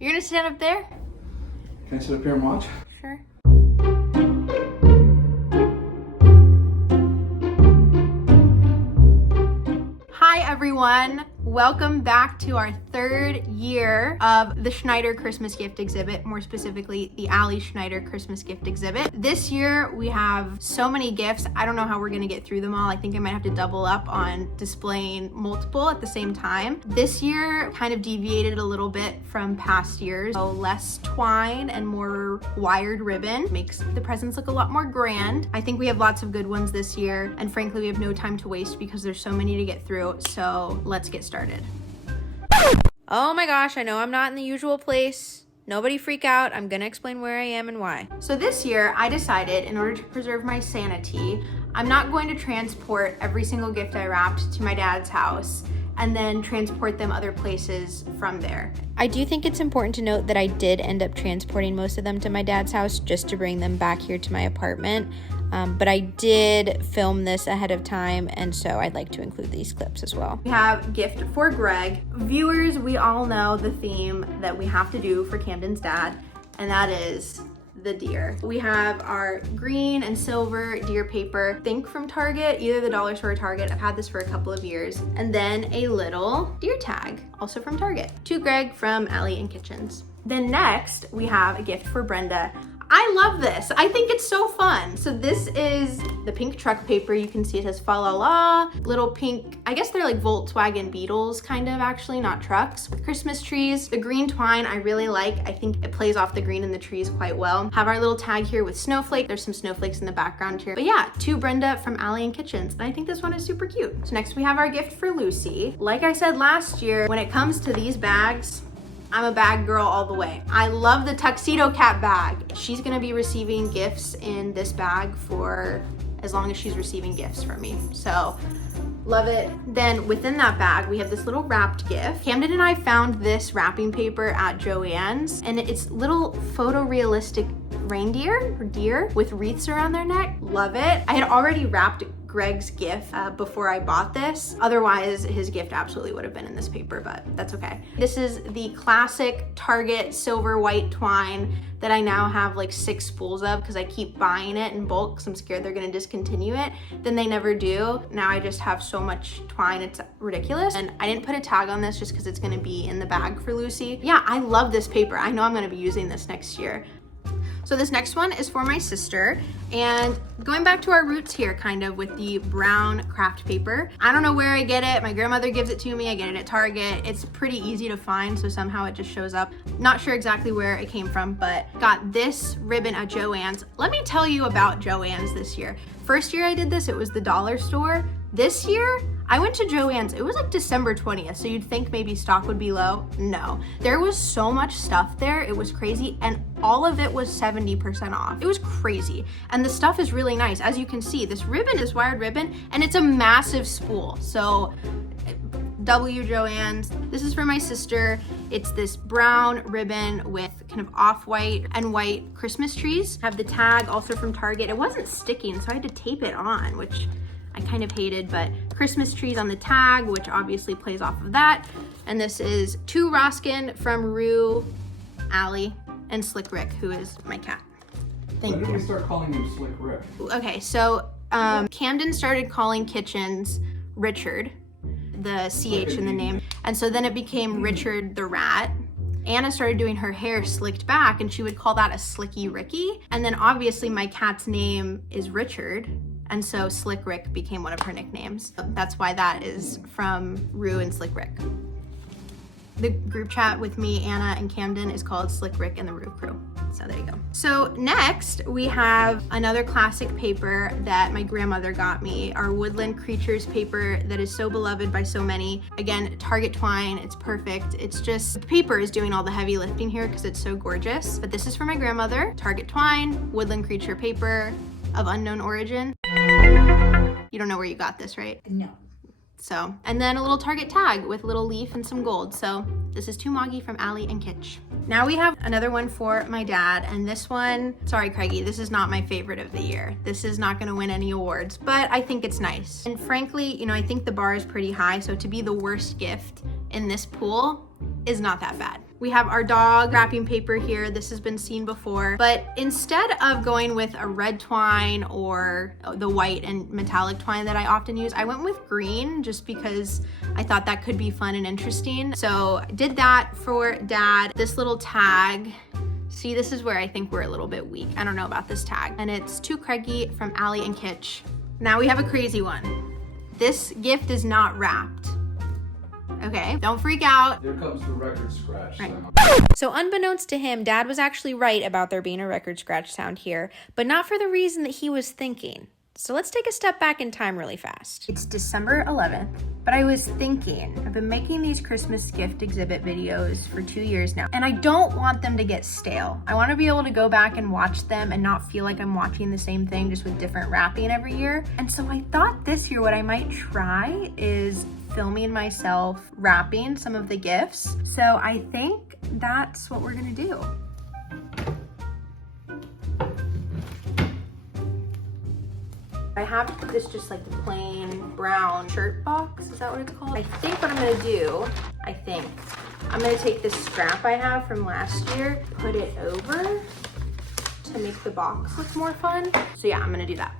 You're gonna stand up there? Can I sit up here and watch? Sure. Hi everyone, welcome back to our third year of the Schneider Christmas gift exhibit, more specifically the Ali Schneider Christmas gift exhibit. This year we have so many gifts. I don't know how we're gonna get through them all. I think I might have to double up on displaying multiple at the same time. This year kind of deviated a little bit from past years. So less twine and more wired ribbon makes the presents look a lot more grand. I think we have lots of good ones this year, and frankly we have no time to waste because there's so many to get through. So let's get started. Oh my gosh, I know I'm not in the usual place. Nobody freak out. I'm gonna explain where I am and why. So this year I decided, in order to preserve my sanity, I'm not going to transport every single gift I wrapped to my dad's house and then transport them other places from there. I do think it's important to note that I did end up transporting most of them to my dad's house just to bring them back here to my apartment. But I did film this ahead of time, and so I'd like to include these clips as well. We have gift for Greg. Viewers, we all know the theme that we have to do for Camden's dad, and that is the deer. We have our green and silver deer paper, think from Target, either the dollar store or Target. I've had this for a couple of years. And then a little deer tag, also from Target. To Greg from Ali and Kitchens. Then next, we have a gift for Brenda. I love this. I think it's so fun. So this is the pink truck paper. You can see it says fa la la, little pink, I guess they're like Volkswagen Beetles kind of, actually, not trucks, with Christmas trees. The green twine I really like. I think it plays off the green in the trees quite well. Have our little tag here with snowflake. There's some snowflakes in the background here. But yeah, to Brenda from Ali and Kitchens. And I think this one is super cute. So next we have our gift for Lucy. Like I said last year, when it comes to these bags, I'm a bag girl all the way. I love the Tuxedo Cat bag. She's gonna be receiving gifts in this bag for as long as she's receiving gifts from me. So, love it. Then within that bag, we have this little wrapped gift. Camden and I found this wrapping paper at Joann's, and it's little photorealistic reindeer or deer with wreaths around their neck. Love it. I had already wrapped Greg's gift before I bought this. Otherwise, his gift absolutely would have been in this paper, but that's okay. This is the classic Target silver white twine that I now have like 6 spools of because I keep buying it in bulk because I'm scared they're gonna discontinue it. Then they never do. Now I just have so much twine, it's ridiculous. And I didn't put a tag on this just because it's gonna be in the bag for Lucy. Yeah, I love this paper. I know I'm gonna be using this next year. So this next one is for my sister, and going back to our roots here kind of with the brown craft paper. I don't know where I get it. My grandmother gives it to me. I get it at Target. It's pretty easy to find, so somehow it just shows up. Not sure exactly where it came from, but got this ribbon at Joann's. Let me tell you about Joann's this year. First year I did this, it was the dollar store. This year, I went to Joann's. It was like December 20th, so you'd think maybe stock would be low. No, there was so much stuff there. It was crazy, and all of it was 70% off. It was crazy, and the stuff is really nice. As you can see, this ribbon is wired ribbon, and it's a massive spool. So, W Joann's. This is for my sister. It's this brown ribbon with kind of off-white and white Christmas trees. Have the tag also from Target. It wasn't sticking, so I had to tape it on, which I kind of hated, but Christmas trees on the tag, which obviously plays off of that. And this is to Roskin from Rue, Ali, and Slick Rick, who is my cat. Thank you. When did we start calling him Slick Rick? Okay, so Camden started calling Kitchens Richard, the CH in the name. And so then it became Richard the Rat. Anna started doing her hair slicked back, and she would call that a Slicky Ricky. And then obviously my cat's name is Richard, and so Slick Rick became one of her nicknames. That's why that is from Rue and Slick Rick. The group chat with me, Anna, and Camden is called Slick Rick and the Rue Crew. So there you go. So next we have another classic paper that my grandmother got me, our Woodland Creatures paper that is so beloved by so many. Again, Target twine, it's perfect. It's just, the paper is doing all the heavy lifting here because it's so gorgeous. But this is for my grandmother, Target twine, Woodland Creature paper of unknown origin. You don't know where you got this, right? No. So, and then a little Target tag with a little leaf and some gold. So this is to Moggy from Ali and Kitch. Now we have another one for my dad, and this one, sorry Craigie, this is not my favorite of the year. This is not gonna win any awards, but I think it's nice. And frankly, you know, I think the bar is pretty high, so to be the worst gift in this pool is not that bad. We have our dog wrapping paper here. This has been seen before, but instead of going with a red twine or the white and metallic twine that I often use, I went with green just because I thought that could be fun and interesting. So I did that for Dad. This little tag, see, this is where I think we're a little bit weak. I don't know about this tag. And it's to Craigie from Allie and Kitch. Now we have a crazy one. This gift is not wrapped. Okay, don't freak out. Here comes the record scratch Right. sound. So unbeknownst to him, Dad was actually right about there being a record scratch sound here, but not for the reason that he was thinking. So let's take a step back in time really fast. It's December 11th, but I was thinking, I've been making these Christmas gift exhibit videos for 2 years now, and I don't want them to get stale. I want to be able to go back and watch them and not feel like I'm watching the same thing just with different wrapping every year. And so I thought this year what I might try is filming myself wrapping some of the gifts. So I think that's what we're gonna do. I have this just like the plain brown shirt box, is that what it's called? I think what I'm gonna do, I'm gonna take this scrap I have from last year, put it over to make the box look more fun. So yeah, I'm gonna do that.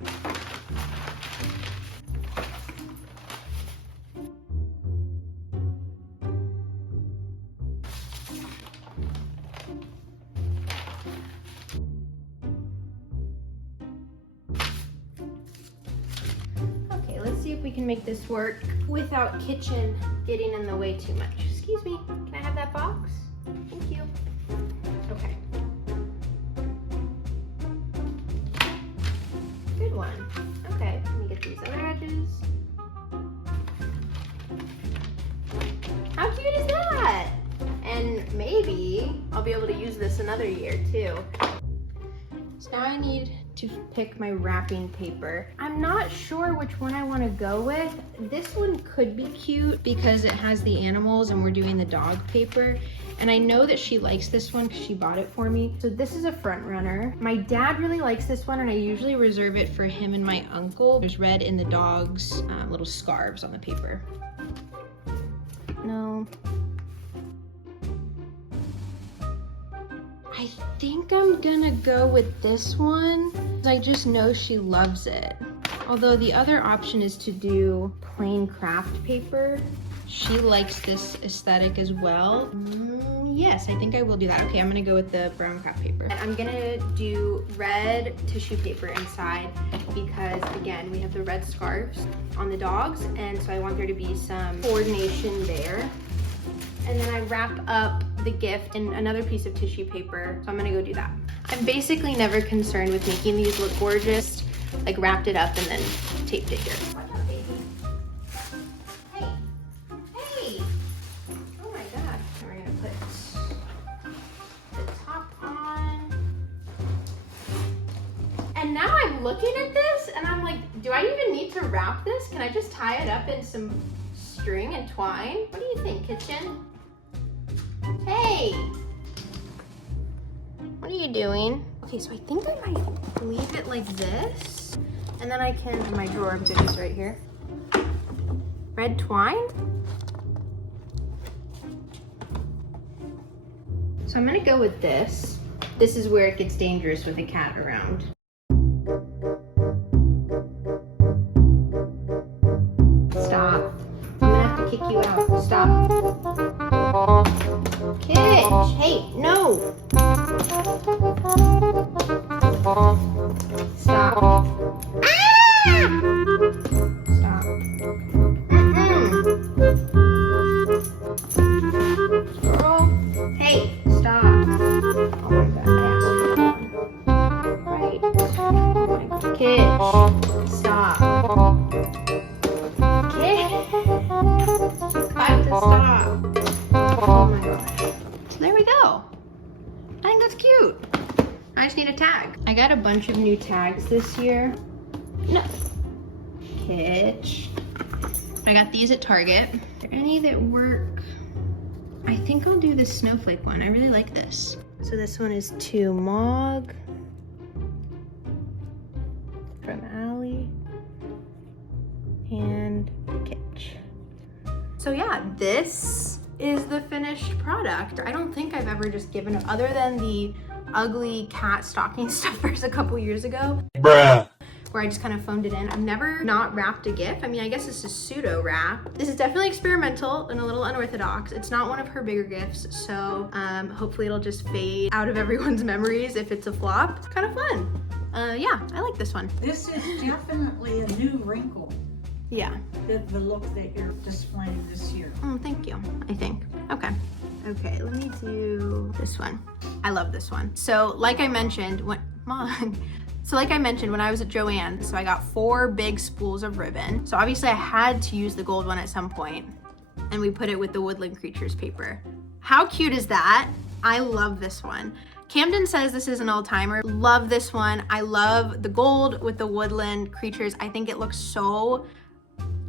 Let's see if we can make this work without kitchen getting in the way too much. Excuse me, can I have that box? Thank you. Okay. Good one. Okay, let me get these other edges. How cute is that? And maybe I'll be able to use this another year too. So now I need to pick my wrapping paper. I'm not sure which one I want to go with. This one could be cute because it has the animals and we're doing the dog paper. And I know that she likes this one because she bought it for me. So this is a front runner. My dad really likes this one and I usually reserve it for him and my uncle. There's red in the dog's little scarves on the paper. No. I think I'm gonna go with this one. I just know she loves it. Although the other option is to do plain craft paper. She likes this aesthetic as well. Yes, I think I will do that. Okay, I'm gonna go with the brown craft paper. And I'm gonna do red tissue paper inside because again, we have the red scarves on the dogs. And so I want there to be some coordination there. And then I wrap up the gift in another piece of tissue paper. So I'm gonna go do that. I'm basically never concerned with making these look gorgeous. Like wrapped it up and then taped it here. Watch out, baby. Hey, hey. Oh my gosh. And we're gonna put the top on. And now I'm looking at this and I'm like, do I even need to wrap this? Can I just tie it up in some string and twine? What do you think, Kitchen? Hey! What are you doing? Okay, so I think I might leave it like this. And then I can, in my drawer of goodies right here. Red twine. So I'm gonna go with this. This is where it gets dangerous with a cat around. Stop. I'm gonna have to kick you out. Stop. Kitch, hey, no. Stop. Ah! Stop. Girl, hey, stop. Oh my god, I asked you one. Right. Oh my god. Kitch, stop. Kitch. Got to stop. Oh my gosh. So there we go. I think that's cute. I just need a tag. I got a bunch of new tags this year. No. Kitch. I got these at Target. Are there any that work? I think I'll do this snowflake one. I really like this. So this one is to Mog from Allie and Kitch. So yeah, this is the finished product. I don't think I've ever just given, other than the ugly cat stocking stuffers a couple years ago. Bruh. Where I just kind of phoned it in. I've never not wrapped a gift. I mean, I guess this is pseudo wrap. This is definitely experimental and a little unorthodox. It's not one of her bigger gifts, so hopefully it'll just fade out of everyone's memories if it's a flop. It's kind of fun. Yeah, I like this one. This is definitely a new wrinkle, Yeah. the look that you're displaying this year. Oh, thank you, I think. Okay. Okay, let me do this one. I love this one. So like I mentioned, when I was at Joann's, so I got 4 big spools of ribbon. So obviously I had to use the gold one at some point, and we put it with the Woodland Creatures paper. How cute is that? I love this one. Camden says this is an all-timer. Love this one. I love the gold with the Woodland Creatures. I think it looks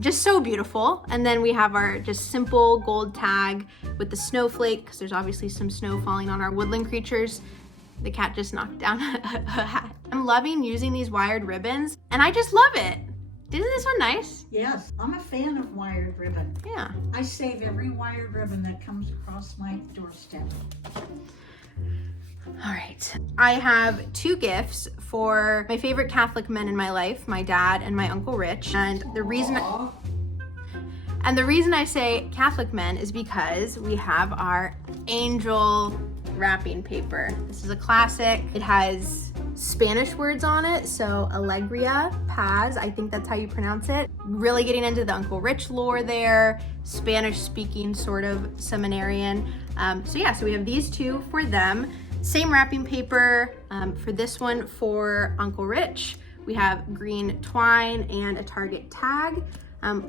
just so beautiful. And then we have our just simple gold tag with the snowflake, because there's obviously some snow falling on our Woodland Creatures. The cat just knocked down a hat. I'm loving using these wired ribbons, and I just love it. Isn't this one nice? Yes, I'm a fan of wired ribbon. Yeah. I save every wired ribbon that comes across my doorstep. All right. I have 2 gifts for my favorite Catholic men in my life, my dad and my Uncle Rich. And the reason I say Catholic men is because we have our angel wrapping paper. This is a classic. It has Spanish words on it, so Alegria, Paz, I think that's how you pronounce it. Really getting into the Uncle Rich lore there, Spanish speaking sort of seminarian. So we have these 2 for them. Same wrapping paper for this one for Uncle Rich. We have green twine and a Target tag.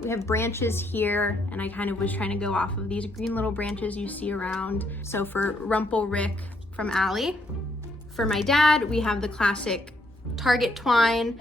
We have branches here, and I kind of was trying to go off of these green little branches you see around. So for Rumple Rick from Allie. For my dad, we have the classic Target twine.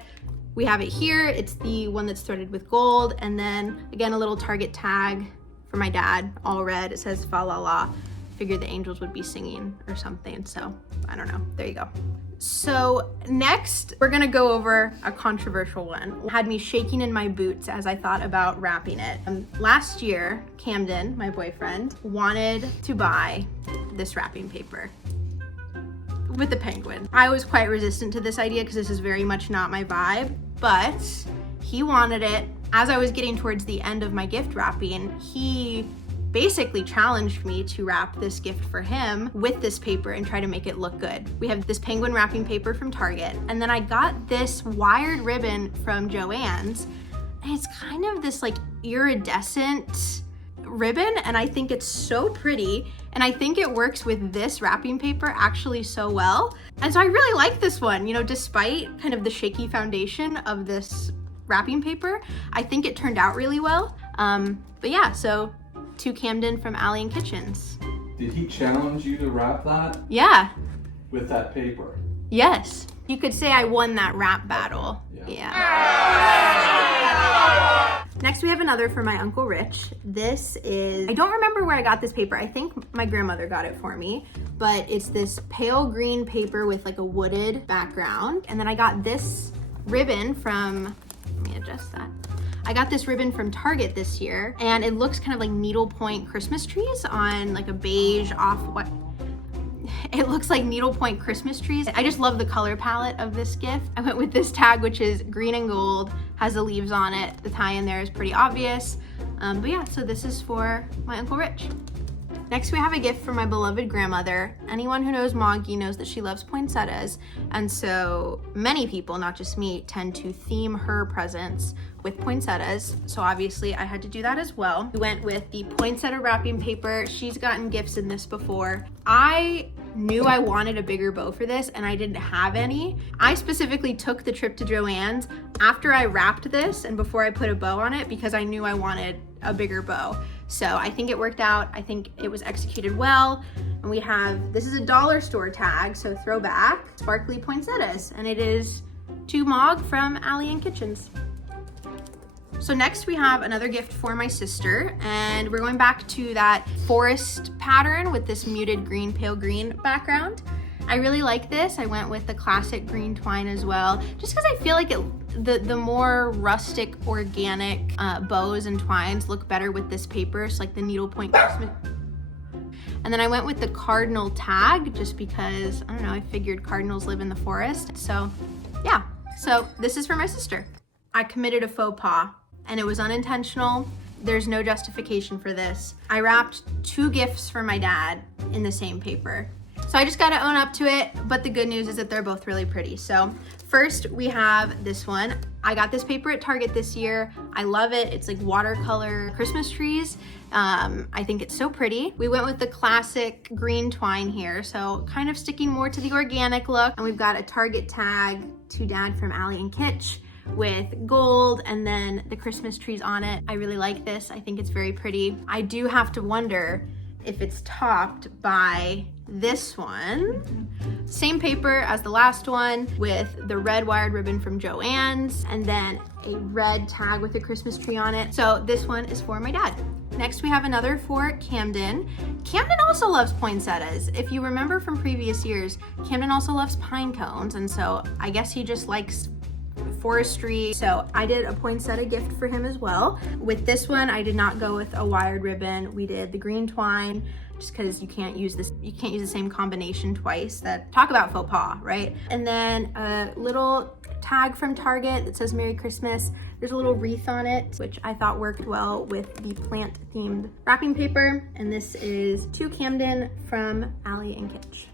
We have it here. It's the one that's threaded with gold. And then again, a little Target tag for my dad, all red. It says fa la la. Figured the angels would be singing or something. So I don't know. There you go. So next, we're gonna go over a controversial one. It had me shaking in my boots as I thought about wrapping it. Last year, Camden, my boyfriend, wanted to buy this wrapping paper with the penguin. I was quite resistant to this idea because this is very much not my vibe, but he wanted it. As I was getting towards the end of my gift wrapping, he basically challenged me to wrap this gift for him with this paper and try to make it look good. We have this penguin wrapping paper from Target, and then I got this wired ribbon from Joann's, and it's kind of this like iridescent ribbon, and I think it's so pretty, and I think it works with this wrapping paper actually so well. And so I really like this one, you know, despite kind of the shaky foundation of this wrapping paper, I think it turned out really well. But yeah, so to Camden from Allie and Kitchens. Did he challenge you to wrap that Yeah, with that paper? yes. You could say I won that rap battle. Yeah. Next we have another for my Uncle Rich. This is, I don't remember where I got this paper. I think my grandmother got it for me, but it's this pale green paper with like a wooded background. And then I got this ribbon from, let me adjust that. I got this ribbon from Target this year, and it looks kind of like needlepoint Christmas trees on like a beige off-white. It looks like needlepoint Christmas trees. I just love the color palette of this gift. I went with this tag, which is green and gold, has the leaves on it. The tie-in there is pretty obvious. But yeah, so this is for my Uncle Rich. Next, we have a gift from my beloved grandmother. Anyone who knows Moggy knows that she loves poinsettias. And so many people, not just me, tend to theme her presents with poinsettias. So obviously I had to do that as well. We went with the poinsettia wrapping paper. She's gotten gifts in this before. I knew I wanted a bigger bow for this and I didn't have any. I specifically took the trip to Joann's after I wrapped this and before I put a bow on it because I knew I wanted a bigger bow. So I think it worked out. I think it was executed well. And we have, this is a dollar store tag, so throwback, sparkly poinsettias. And it is to Mog from Allie and Kitchens. So next we have another gift for my sister, and we're going back to that forest pattern with this muted green, pale green background. I really like this. I went with the classic green twine as well, just because I feel like the more rustic, organic bows and twines look better with this paper. So like the needlepoint Christmas. And then I went with the cardinal tag just because, I don't know, I figured cardinals live in the forest. So yeah, so this is for my sister. I committed a faux pas and it was unintentional. There's no justification for this. I wrapped 2 gifts for my dad in the same paper. So I just gotta own up to it, but the good news is that they're both really pretty. So first we have this one. I got this paper at Target this year. I love it. It's like watercolor Christmas trees. I think it's so pretty. We went with the classic green twine here, so kind of sticking more to the organic look. And we've got a Target tag to Dad from Allie and Kitsch with gold and then the Christmas trees on it. I really like this. I think it's very pretty. I do have to wonder if it's topped by this one. Same paper as the last one with the red wired ribbon from Joann's and then a red tag with a Christmas tree on it. So this one is for my dad. Next we have another for Camden. Camden also loves poinsettias. If you remember from previous years, Camden also loves pine cones, and so I guess he just likes forestry. So I did a poinsettia gift for him as well. With this one, I did not go with a wired ribbon. We did the green twine just because you can't use the same combination twice. Talk about faux pas, right? And then a little tag from Target that says Merry Christmas. There's a little wreath on it, which I thought worked well with the plant themed wrapping paper. And this is to Camden from Allie and Kitsch.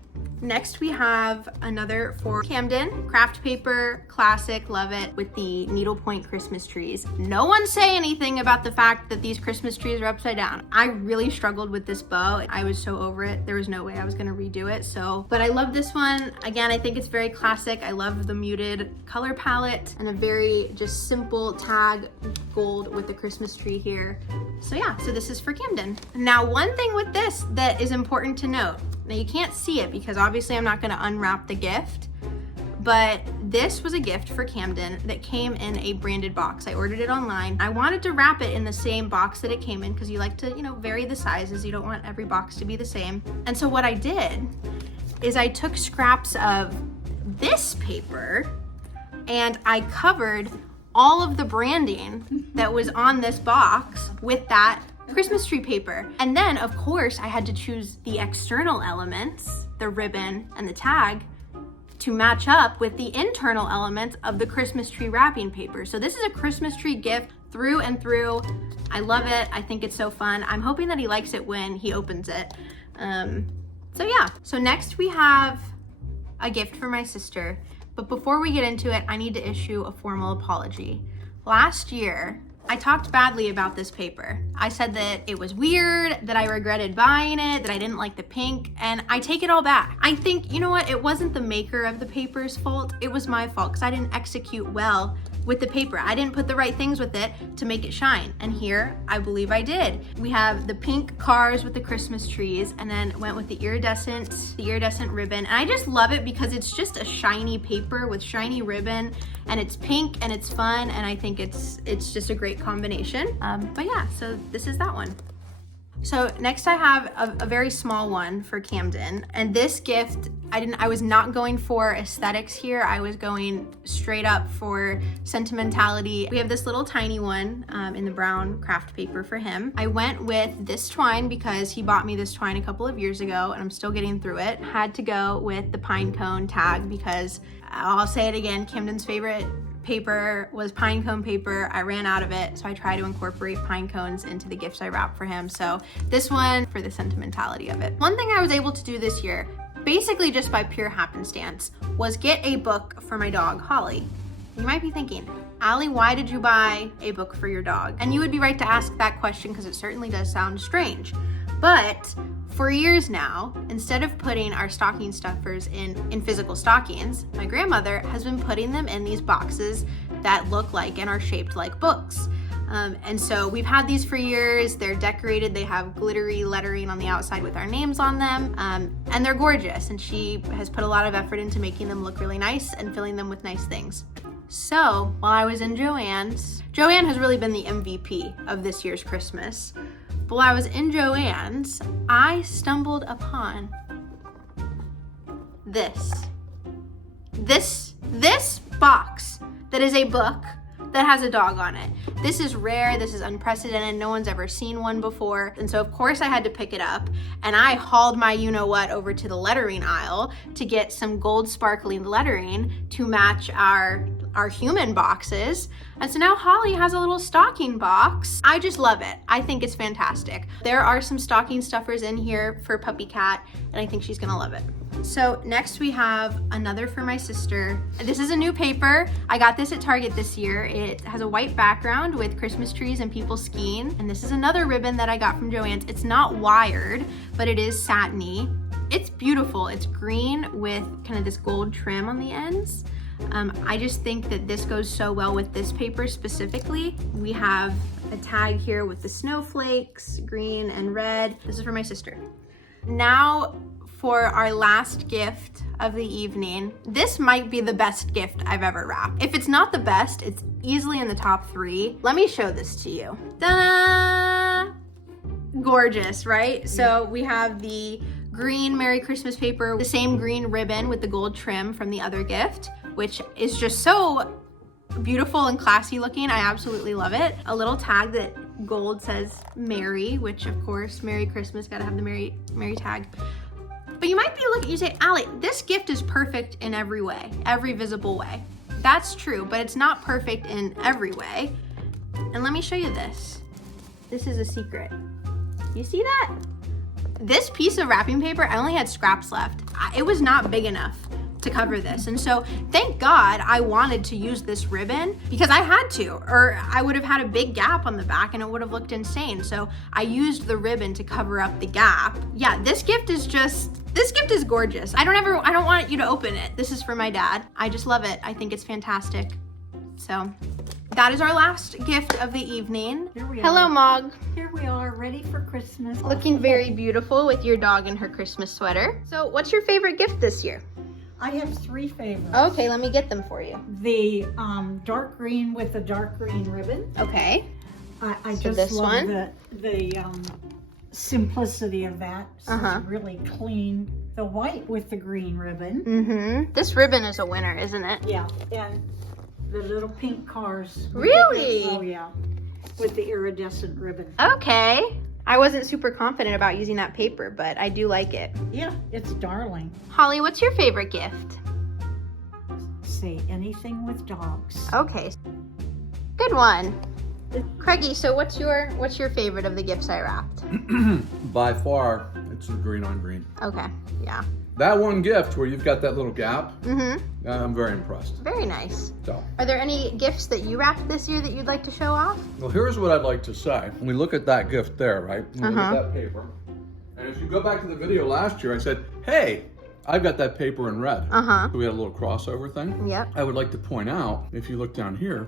Next we have another for Camden, craft paper, classic, love it, with the needlepoint Christmas trees. No one say anything about the fact that these Christmas trees are upside down. I really struggled with this bow. I was so over it. There was no way I was gonna redo it, but I love this one. Again, I think it's very classic. I love the muted color palette and a very just simple tag gold with the Christmas tree here. So yeah, so this is for Camden. Now, one thing with this that is important to note, now you can't see it because obviously I'm not gonna unwrap the gift, but this was a gift for Camden that came in a branded box. I ordered it online. I wanted to wrap it in the same box that it came in because you like to, vary the sizes. You don't want every box to be the same. And so what I did is I took scraps of this paper and I covered all of the branding that was on this box with that Christmas tree paper. And then of course I had to choose the external elements, the ribbon and the tag, to match up with the internal elements of the Christmas tree wrapping paper. So this is a Christmas tree gift through and through. I love it. I think it's so fun. I'm hoping that he likes it when he opens it. So yeah, so next we have a gift for my sister. But before we get into it, I need to issue a formal apology. Last year, I talked badly about this paper. I said that it was weird, that I regretted buying it, that I didn't like the pink, and I take it all back. I think, you know what, it wasn't the maker of the paper's fault, it was my fault because I didn't execute well with the paper. I didn't put the right things with it to make it shine, and here, I believe I did. We have the pink cars with the Christmas trees, and then went with the iridescent ribbon, and I just love it because it's just a shiny paper with shiny ribbon, and it's pink and it's fun, and I think it's just a great combination. But yeah, so this is that one. So next I have a very small one for Camden, and this gift, I was not going for aesthetics here. I was going straight up for sentimentality. We have this little tiny one in the brown craft paper for him. I went with this twine because he bought me this twine a couple of years ago and I'm still getting through it. Had to go with the pine cone tag because I'll say it again, Camden's favorite paper was pine cone paper. I ran out of it, so I try to incorporate pine cones into the gifts I wrap for him. So this one for the sentimentality of it. One thing I was able to do this year, basically just by pure happenstance, was get a book for my dog, Holly. You might be thinking, Allie, why did you buy a book for your dog? And you would be right to ask that question because it certainly does sound strange. But for years now, instead of putting our stocking stuffers in physical stockings, my grandmother has been putting them in these boxes that look like and are shaped like books. And so we've had these for years. They're decorated. They have glittery lettering on the outside with our names on them. And they're gorgeous. And she has put a lot of effort into making them look really nice and filling them with nice things. So while I was in Joann's, Joann has really been the MVP of this year's Christmas. But while I was in Joann's, I stumbled upon this box that is a book that has a dog on it. This is rare, this is unprecedented, no one's ever seen one before. And so of course I had to pick it up, and I hauled my you-know-what over to the lettering aisle to get some gold sparkling lettering to match our human boxes. And so now Holly has a little stocking box. I just love it. I think it's fantastic. There are some stocking stuffers in here for Puppy Cat, and I think she's gonna love it. So next we have another for my sister. This is a new paper. I got this at Target this year. It has a white background with Christmas trees and people skiing. And this is another ribbon that I got from Joann's. It's not wired, but it is satiny. It's beautiful. It's green with kind of this gold trim on the ends. I just think that this goes so well with this paper specifically. We have a tag here with the snowflakes, green and red. This is for my sister. Now for our last gift of the evening. This might be the best gift I've ever wrapped. If it's not the best, it's easily in the top 3. Let me show this to you. Ta-da! Gorgeous, right? So we have the green Merry Christmas paper, the same green ribbon with the gold trim from the other gift, which is just so beautiful and classy looking. I absolutely love it. A little tag that gold says Merry, which of course, Merry Christmas, gotta have the Merry tag. But you might be looking, you say, Allie, this gift is perfect in every way, every visible way. That's true, but it's not perfect in every way. And let me show you this. This is a secret. You see that? This piece of wrapping paper, I only had scraps left. It was not big enough to cover this. And so thank God I wanted to use this ribbon because I had to, or I would have had a big gap on the back and it would have looked insane. So I used the ribbon to cover up the gap. Yeah, this gift is gorgeous. I don't want you to open it. This is for my dad. I just love it. I think it's fantastic. So that is our last gift of the evening. Here we Hello, are. Mog. Here we are, ready for Christmas. Looking very beautiful with your dog in her Christmas sweater. So what's your favorite gift this year? I have 3 favorites. Okay, let me get them for you. The dark green with the dark green ribbon. Okay. I So just this love one? the simplicity of that. So Uh-huh. It's really clean. The white with the green ribbon. Mm-hmm. This ribbon is a winner, isn't it? Yeah, and the little pink cars. Really? Oh yeah, with the iridescent ribbon. Okay. I wasn't super confident about using that paper, but I do like it. Yeah, it's darling. Holly, what's your favorite gift? Say anything with dogs. Okay. Good one. Craigie, so what's your favorite of the gifts I wrapped? By far, it's the green on green. Okay. Yeah. That one gift where you've got that little gap, Mm-hmm. I'm very impressed. Very nice. So, Are there any gifts that you wrapped this year that you'd like to show off? well, here's what I'd like to say. When we look at that gift there, right? When we look Uh-huh. at that paper, and if you go back to the video last year, I said, hey, I've got that paper in red. Uh-huh. So we had a little crossover thing. Yep. I would like to point out, if you look down here,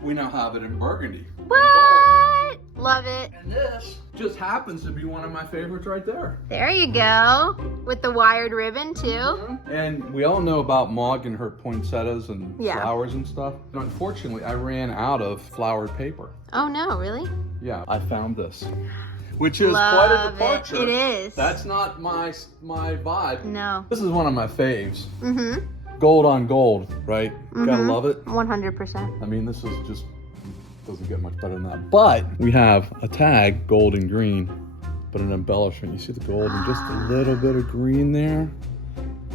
we now have it in burgundy. What? Love it. And this just happens to be one of my favorites right there. There you go. With the wired ribbon too. And we all know about Mog and her poinsettias and Yeah. flowers and stuff. And unfortunately, I ran out of flowered paper. Oh no, really? Yeah, I found this, which is quite a Love departure. it. It is. That's not my vibe. No. This is one of my faves. Mm-hmm. Gold on gold, right? Gotta love it. 100%. I mean, this is just, doesn't get much better than that. But we have a tag, gold and green, but an embellishment. You see the gold and just a little bit of green there?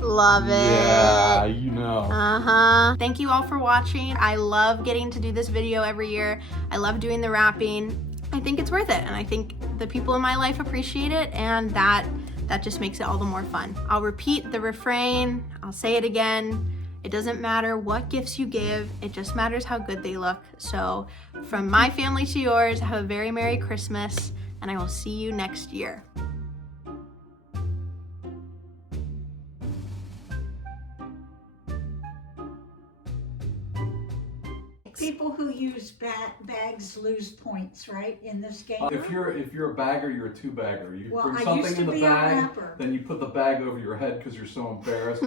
Love it. Yeah, you know. Uh-huh. Thank you all for watching. I love getting to do this video every year. I love doing the wrapping. I think it's worth it, and I think the people in my life appreciate it, and that just makes it all the more fun. I'll repeat the refrain. I'll say it again. It doesn't matter what gifts you give, it just matters how good they look. So from my family to yours, have a very Merry Christmas, and I will see you next year. People who use bags lose points, right, in this game? If you're a bagger, you're a 2-bagger. You Well, bring I something used in to the be a bag, rapper. then you put the bag over your head because you're so embarrassed.